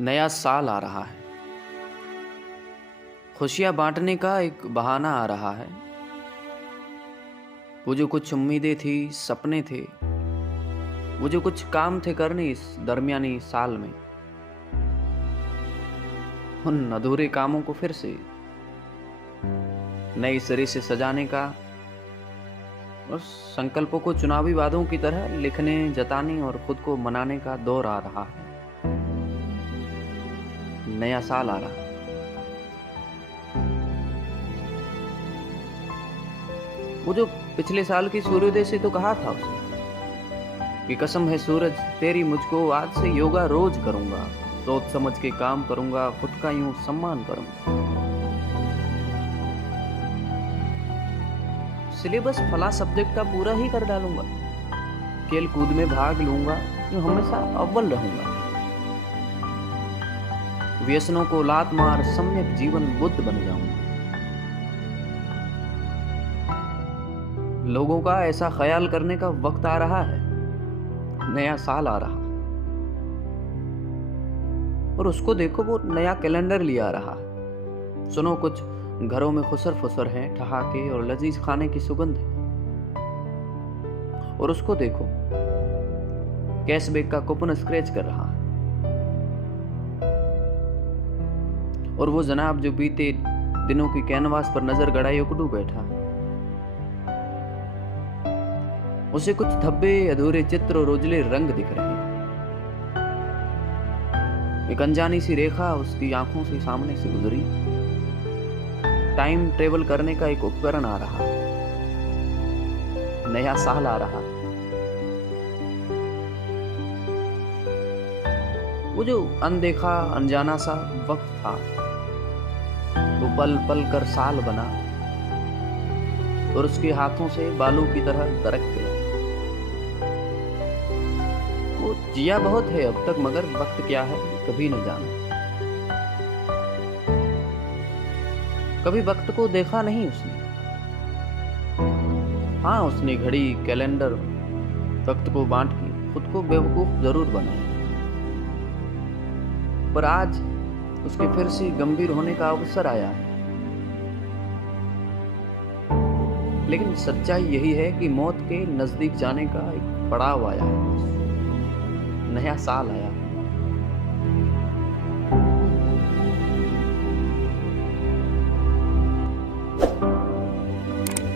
नया साल आ रहा है। खुशियां बांटने का एक बहाना आ रहा है। वो जो कुछ उम्मीदें थी, सपने थे, वो जो कुछ काम थे करने इस दरमियानी साल में, उन अधूरे कामों को फिर से नए सिरे से सजाने का और संकल्पों को चुनावी वादों की तरह लिखने, जताने और खुद को मनाने का दौर आ रहा है। नया साल आ रहा है। वो जो पिछले साल की सूर्योदय से तो कहा था उसने कि कसम है सूरज तेरी, मुझको आज से योगा रोज करूंगा, सोच समझ के काम करूंगा, खुद का यूं सम्मान करूंगा। सिलेबस फला सब्जेक्ट का पूरा ही कर डालूंगा, खेल कूद में भाग लूंगा, यूं हमेशा अव्वल रहूंगा। व्यसनों को लात मार सम्यक जीवन बुद्ध बन जाऊंगा। लोगों का ऐसा ख्याल करने का वक्त आ रहा है। नया साल आ रहा और उसको देखो, वो नया कैलेंडर लिया रहा है। सुनो, कुछ घरों में खुसर फुसर है, ठहाके और लजीज खाने की सुगंध है। और उसको देखो, कैशबैक का कूपन स्क्रैच कर रहा है। और वो जनाब जो बीते दिनों की कैनवास पर नजर गड़ाए उकड़ू बैठा है, उसे कुछ धब्बे, अधूरे चित्र और उजले रंग दिख रहे हैं। एक अनजानी सी रेखा उसकी आंखों से सामने से गुजरी। टाइम ट्रेवल करने का एक उपकरण आ रहा है। नया साल आ रहा है। वो जो अनदेखा, अनजाना सा वक्त था, वो पल पल कर साल बना और उसके हाथों से बालू की तरह दरक गया। वो जिया बहुत है अब तक, मगर वक्त क्या है कभी न जाना। कभी वक्त को देखा नहीं उसने। हाँ, उसने घड़ी, कैलेंडर, वक्त को बांट के खुद को बेवकूफ जरूर बनाया। पर आज उसके फिर से गंभीर होने का अवसर आया है। लेकिन सच्चाई यही है कि मौत के नजदीक जाने का एक पड़ाव आया है। नया साल आया।